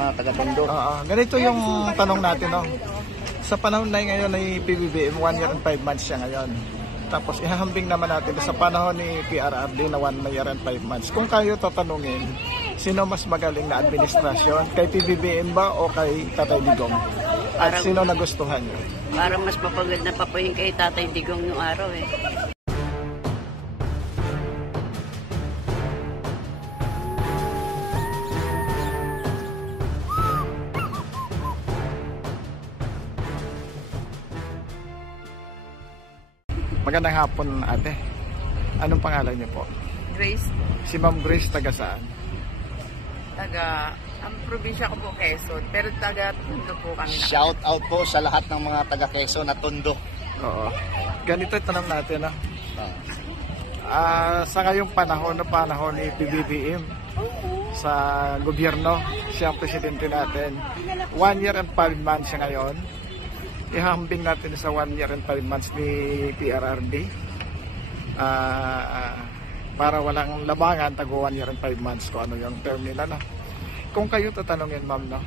mga taga-Tondo. Ganito yung tanong natin, no? Sa panahon na ngayon ay PBBM, 1 year and 5 months siya ngayon. Tapos ihahambing naman natin sa panahon ni PRRD na 1 year and 5 months. Kung kayo tatanungin, sino mas magaling na administrasyon? Kay PBBM ba o kay Tatay Digong? At parang, sino nagustuhan nyo? Parang mas mapagod na papuhin kay Tatay Digong yung araw eh. Magandang hapon, ate. Anong pangalan niyo po? Grace. Si Ma'am Grace, taga saan? Ang probinsya ko po Quezon, pero taga Tondo po kami. Shout out po sa lahat ng mga taga Quezon na Tondo. Oo. Ganito tanong natin, no? Sa ngayong panahon ni PBBM sa gobyerno, siya ang presidente natin. 1 year and 5 months siya ngayon. Ihahambing natin sa 1 year and 5 months ni PRRD para walang labangan, tago 1 year and 5 months kung ano yung term nila, no? Kung kayo tatanungin, ma'am, no?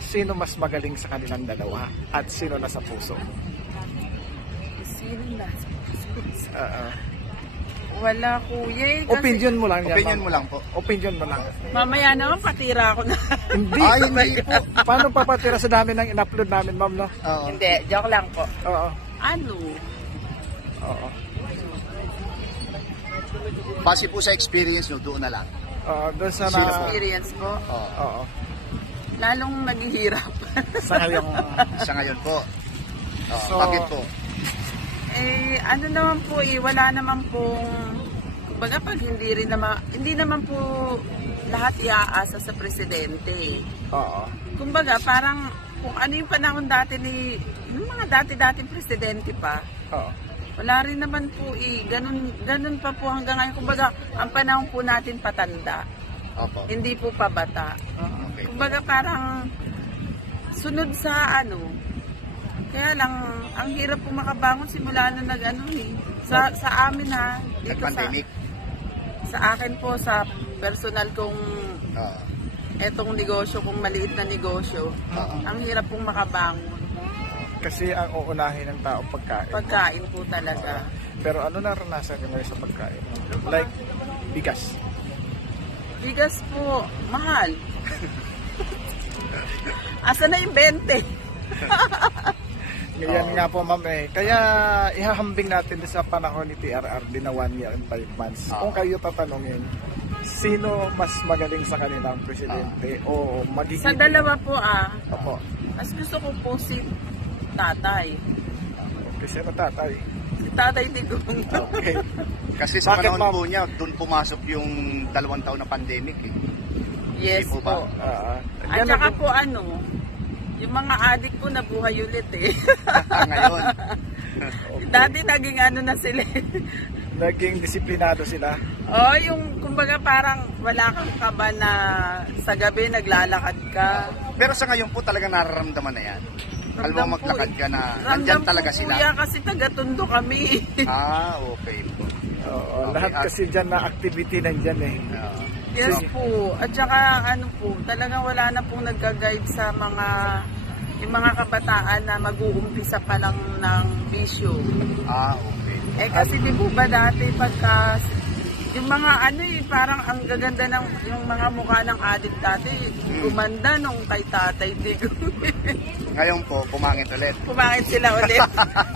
Sino mas magaling sa kanilang dalawa at sino nasa puso? Sino nasa puso? Wala, kuya. Opinion mo lang yan, Opinion mo lang po. Opinion mo lang. Mamaya naman patira ako na. Hindi. Hindi po. Paano papatira sa dami ng in-upload namin, ma'am, no? Hindi, joke lang po. Oo. Ano? Oo. Base po sa experience nyo, doon na lang. Doon sa Experience ko? Oo. Lalong naghihirap. Sa ngayon po. So, bakit po? Ano naman po wala naman pong, kumbaga pag hindi naman po lahat iaasa sa presidente. Oo. Kumbaga parang kung ano yung panahon dati yung mga dati-dating presidente pa. Oo. Wala rin naman po ganun pa po hanggang ngayon. Kumbaga ang panahon po natin patanda. Opo. Hindi po pabata. Okay. Kumbaga parang sunod sa kaya lang, ang hirap po makabangon simula na sa amin dito pandemic. Sa akin po, sa personal kong etong negosyo, kung maliit na negosyo, ang hirap pong makabangon. Kasi ang uunahin ng tao pagkain. Pagkain po talaga. Pero ano naranasan nyo ngayon sa pagkain? Like, bigas. Bigas po, mahal. Asa na yung 20? Yan nga po, ma'am, Kaya ihahambing natin sa panahon ni PRRD na 1 year and 5 months. Kung kayo tatanungin, sino mas magaling sa kanilang presidente o magiging... Sa dalawa po Opo. Mas gusto ko po si Tatay. Kasi tatay. Si Tatay Digong. Okay. Kasi sa panahon po niya, doon pumasok yung 2 taon na pandemic Yes po. At saka po yung mga adik po nabuhay ulit Ngayon. Dati naging na sila. Naging disiplinado sila. Yung kumbaga parang wala kang kaba na sa gabi naglalakad ka. Pero sa ngayon po talaga nararamdaman na yan. Alam mo maglakad ka na nandyan talaga sila. Kuya, kasi taga-Tondo kami. Okay po. Lahat kasi dyan na activity nandyan Yes po. At saka talagang wala na pong nagka-guide sa yung mga kabataan na mag-uumpisa pa lang ng bisyo. Okay. Kasi di po ba dati pagka yung mga parang ang gaganda ng yung mga mukha ng adik dati, gumanda nung kay Tatay Digong. Ngayon po, pumangit ulit. Pumangit sila ulit.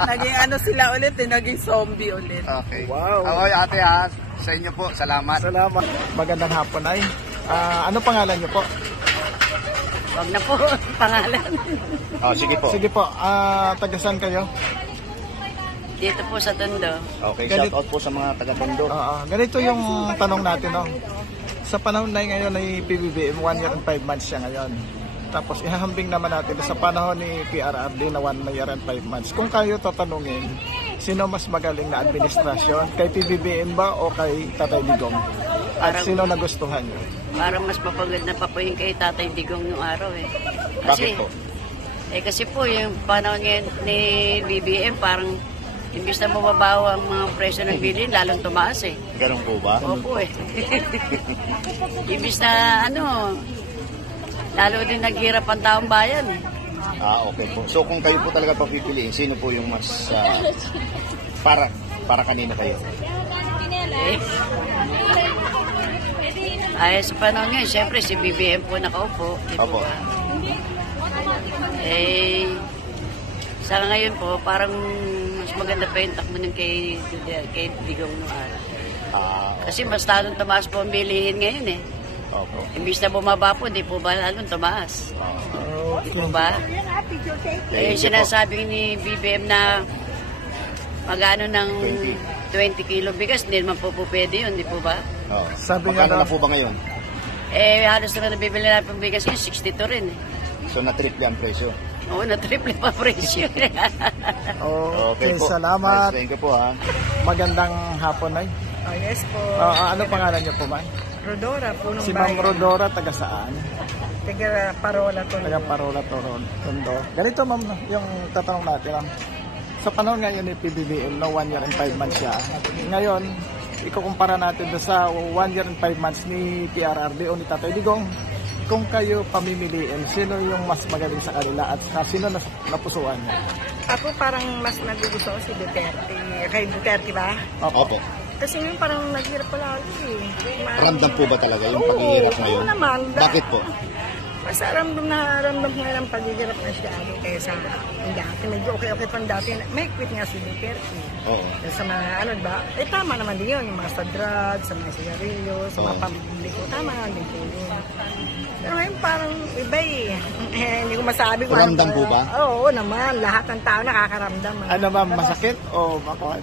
Naging sila ulit, naging zombie ulit. Okay. Wow. Okay, ate sa inyo po, salamat. Salamat. Magandang hapon ano pangalan niyo po? Wag na po, pangalan. Sige po. Sige po, taga saan kayo? Dito po sa Tondo. Okay, shout out po sa mga taga Tondo. Ganito yung tanong natin, no? Sa panahon na ngayon ay PBBM, 1 year and 5 months siya ngayon. Tapos ihahambing naman natin sa panahon ni PRRD na 1 year and 5 months. Kung kayo tatanungin, sino mas magaling na administrasyon? Kay PBBM ba o kay Tatay Digong? At sino nagustuhan nyo? Parang mas mapagod na papuhin kay Tatay Digong yung araw Bakit po? Kasi po yung panahon ngayon ni BBM parang imbis na mababaw ang mga presyo ng bilhin, lalong tumaas Ganun po ba? Opo Imbis na lalo din naghirap ang taong bayan eh. Okay po. So kung kayo po talaga papipiliin, sino po yung mas para kanina kayo? Eh. Ay, sa panahon ngayon, siyempre si BBM po nakaupo. Di po Opo. ba? Eh, sa ngayon po, parang mas maganda pa yung takbo ng kay Digong noong araw. Kasi mas lalong tumaas po ang bilihin ngayon eh. Opo. Imbis na bumaba po, di po ba lalong tumaas? Di po ba? Eh, sinasabi ni BBM na magano ng 20 kilo bigas, hindi naman po pwede yun, di po ba? Sabi nga Magkano daw, na po ba ngayon? Eh, halos naman nabibili natin ng bigas yun, 62 rin eh. So na-triple ang presyo. Oo, na-triple pa presyo. okay, po. salamat. Thank you po ha. Magandang hapon, Nay. Yes po. Ano pangalan niyo po, May? Rodora po ng Si Ma'am Rodora, taga saan? Taga Parola to. Taga Parola, Tondo. Ganito, Ma'am, yung tatanong natin lang. Sa panahon ngayon ni PBBM, no, 1 year and 5 months siya. Ngayon, ikukumpara natin sa 1 year and 5 months ni PRRD o ni Tatay Digong. Kung kayo pamimiliin, sino yung mas magaling sa kanila at sino napusuan niya? Ako parang mas nagugustuhan si Duterte. Kay Duterte ba? Opo. Kasi ngayon parang naghirap pala eh. Ramdam po ba talaga yung paghihirap ngayon? Oo naman. Bakit po? Basta ramdam ko ngayon ang paghihirap na siya. Kaysa yung dati, medyo okay pa dati. May quit nga si Duterte. Oo. Sa mga ano ba? Eh tama naman din yun. Yung mga sa drugs, sa mga sigarilyo, sa mga Oo. pambili ko. Tama naman din po yun. Pero ngayon parang iba eh. Hindi ko masabi kung Ramdam po ba? Oo naman. Lahat ng tao nakakaramdam. Ano, Ma'am, masakit o makuha?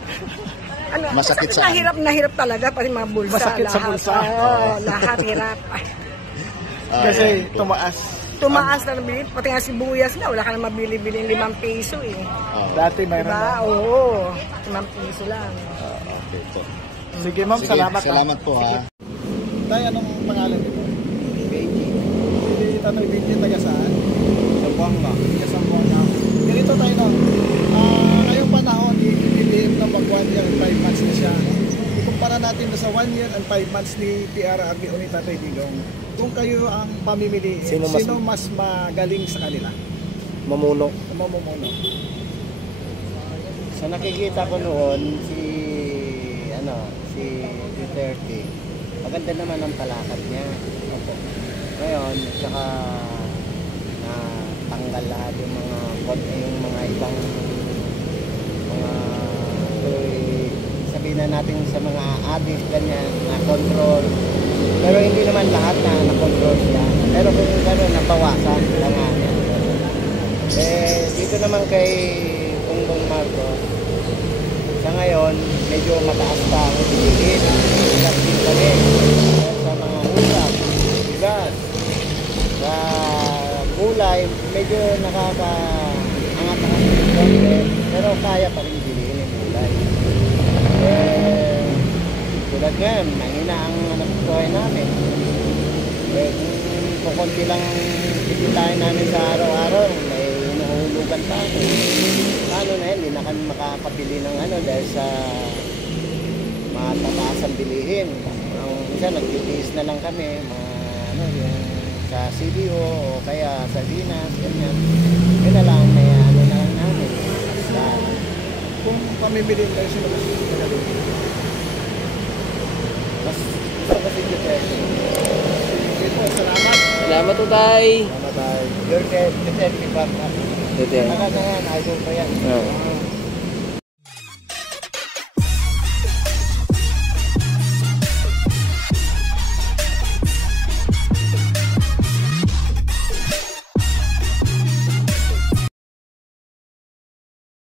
Ano, Masakit saan? Nahirap talaga pati mga bulsa. Masakit sa lahat. bulsa? Oo, lahat hirap. Kasi Ayun po. tumaas. Tumaas na nabili. Pati nga sibuyas na. Wala ka na mabili-bili ng 5 piso eh. Dati mayroon Diba? na. Oo. 5 piso lang. Okay po. Sige, Ma'am, Sige, salamat. salamat po ha. Tay, anong pangalan niyo? Benji. Si Tatay Benji, taga saan? Zamboanga. Taga Zamboanga. Ganito tayo no. Ngayong panahon, i-BBM na mag 1 year and 5 months na siya. Ikumpara natin sa 1 year and 5 months ni PRRD o ni Tatay Digong. Kung kayo ang pamimili, sino mas magaling sa kanila? Mamuno. Mamumuno. Sa nakikita ko noon, si Duterte, maganda naman ang palakad niya. Opo. Ngayon, saka na tanggal lahat yung mga ibang mga sabihin na natin sa mga addict ganyan, na control. Pero hindi naman lahat na control siya. Pero kung gano'n, nabawasan lang nga. Dito naman kay Bongbong Marcos, sa ngayon, medyo mataas pa ang bilihin. Ilang din kami sa mga ulam, bigas, sa gulay, medyo nakakaangat-angat. Pero kaya pa rin bilihin yung gulay. Tulad ngayon, mahina ang buhay namin. Kung konti lang kikitain namin sa araw-araw, may inuhulugan pa. Ano na yun, hindi na kami makakabili ng dahil sa matataas ang bilihin. Ang isa, nagtitiis na lang kami, yung sa CDO o kaya sa Dinas, ganyan. Yun na lang, may na lang namin. Kung pamimili kayo, sino mas magaling? Mas gusto ko si Duterte. Sige po, salamat. Salamat po, Tay. Duterte pa. Duterte. Talaga yan, idol ko yan. Oo.